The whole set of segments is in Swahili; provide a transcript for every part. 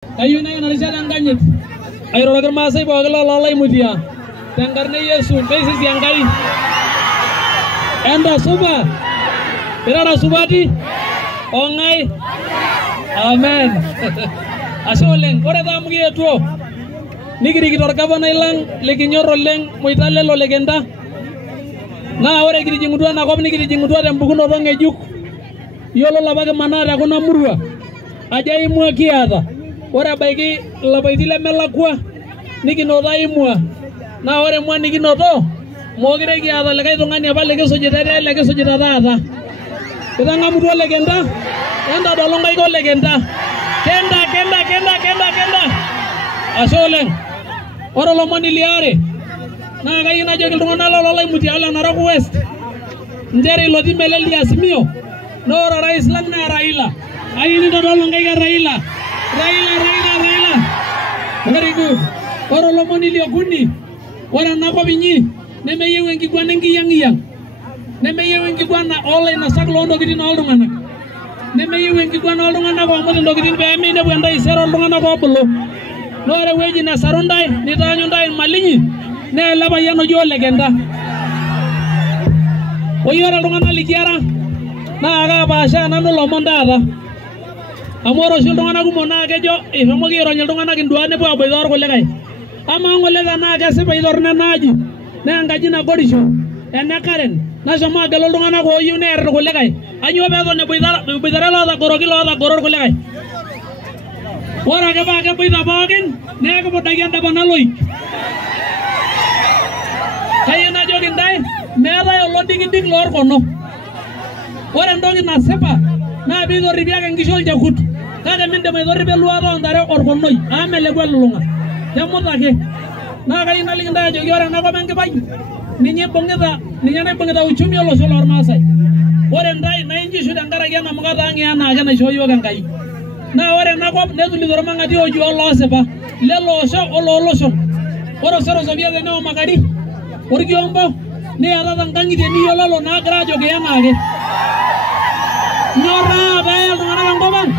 Kayu na narisha danganyit. Ayro lagar masai bogala lalai mudia. Tangkarne Yesu besi siangkai. Enda suba. Irara subati. Ongai. Amen. Asoleng. Kore tamu gitu. Nigiri kita rekapan ilang. Leki nyorol leng. Muitale lo legenda. Na ore kiri jingudua na kom nigiri jingudua dan buku norong ngejuk. Yolo labaga manara kuna murua. Aja imua kiata. Ore baiki labaiti lemelakwa nikinoto imua. Na ore mua nikinoto mogire kiata lekai tung'ani apa lekisujita taata. Kitang'amutua legenda. Enda dolongai ko legenda. Kenda. Ashe oleng. Ore lomoni liare. Na kayieu najoki iltung'anak lolaimutia lang Narok West. Njere iloti meleli Azimio. Na ore rais lang naa Raila. Ayieu nitodolu nkaik Raila. Raila. Very good. Ore lomoni liokuni. Ore enakop inyi nemeyieu enkiguana enkiyang'iyang'. Nemeyieu enkiguana olainasak loontokitin oltung'anak. Nemeyieu enkiguana oltung'anak oomut intokitin peeminepu entaisere oltung'anak oobulu. Na ore ewueji nesaru ntae nitaanyu ntae imalinyi naa ele payian oji olegenda. Ore iltung'anak likiara naa kapaashaa nanu lomon taata. Amu ore oshi iltung'anak kumok naa kejo eshomoki airony iltung'anak induat nepuo aboita orkulikae. Amaa ng'ole tenaa kesipa itorrono enaaji naa enkaji nagorisho ene Karen nashomo agelu iltung'anak ooyieu neer irkulikae. Anyoo peeton eboitare lootagoroki lootagoro irkulikae. Ore ake paa keboita pookin naa kipudaki endapana loik. Kayieu najoki ntae meetai olodikidiki loorkono. Ore entoki nasipa naa piitorripi ake nkishu olchakut. Kake mindim aitorripo eluata oontare orkonoi amu meleku elulung'a. Kemut ake. Naa kayieu naliki ntae ajoki ore enakop enkipai ninye naibung'ita uchumi olosho lormaasai. Ore ntae naa inkishu tenkaraki ena mukate ang' enaake naishoo yiok Enkai. Naa ore enakop netulito ormang'ati oji oloosipa lele osho olooloshon. Ore osero Sopia tene Omakari orkiombo niatata nkang'itie niyiololo naagira aajoki enaake. Nyorraa peeya iltung'anak enkop ang'.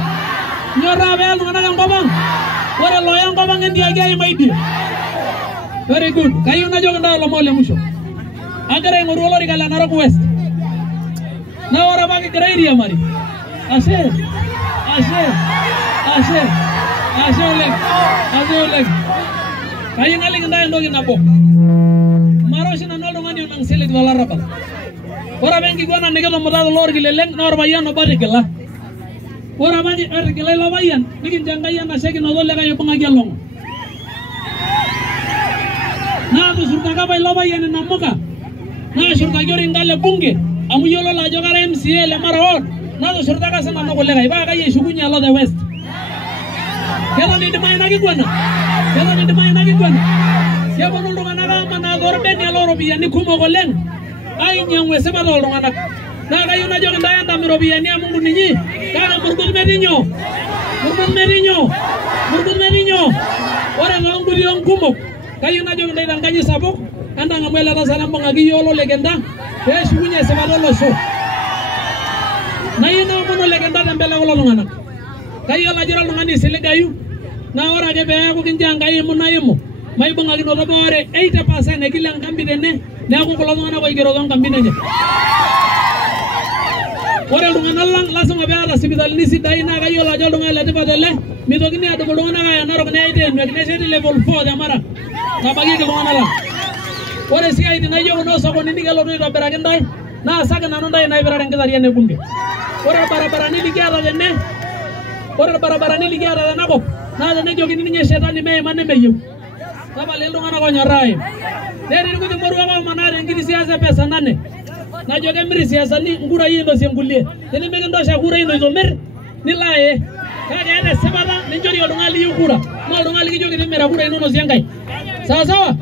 Nyorraa peeya iltung'anak enkop ang'. Ore looya enkop ang' entiaki aimaidie. Very good. Kayieu najoki ntae olomon le musho. Agira aing'oru olorika le Narok West. Na ore apa kigira airiamari. Ashe oleng. Kayieu naliki ntae entoki nabo. Mara oshi nanu oltung'ani onang' silig tolarrabal. Ore apa enkiguana nikitumuta toorkileleng naa orpayian obo otigila. Ore apa etigila ilo payian nikincho Enkai enashe kinoto likae oibung'aki elong'o. Naatushurtaki apa ilo payian inamuka. Naashurtaki orinka le bunge amu iyiololo ajo kara MCA le Maraon. Natushurtaka sinanu kulikae paa kai eshukunye alo the West. Keton idimayu ina kiguana. Keponu iltung'anak aamanaa toorbenia looropiyiani kumok oleng ainyang'u esipata ooltung'anak. Naa kayieu najoki ntae entame iropiyiani amu nkuninyi kake murgut metii nyoo. Ore toonkuti kumok kayieu najoki ntae tenkanyit sapuk entang'amu ele tasat embung'aki yiok lolegenda peeshukunye esipata olosho. Nayieu naomon olegenda tembele kulo tung'anak. Kayiolo ajo ira oltung'ani isiligayu naa ore ake peeku kincho Enkai imu maibung'akinoto paa ore 80% ekila enkambi tene neeku kulo tung'anak oigero toonkambini enye. Ore iltung'anak lang lasima peeta sipitalini sidain naa kayiolo ajo oltung'ani letipat ele mitokini adumu iltung'anak aaya Narok neyai Tenyuak nesheti level 4 te Mara nabakieki iltung'anak lang. Ore siaitin naijo kuna osokonini kelotu aitobiraki ntae naasaki nanu ntae naipirare enkitarian ebunge. Ore irbarabarani likiata tenakop naa tenejokini ninye shetani meima nemeyieu. Tapala iltung'anak onyorraa aim. Netii irkuti moruak oomanaa tenkiti siasa pesa 8 najo kemiri siasani nkurai ainosie nkulie. Tenemikintosha kurai ino itomir nilo aye. Kake eeta esipata ninchori oltung'ani liyieu kura. Mee oltung'ani likijoki timira kura inono sii Enkai. Sawa sawa?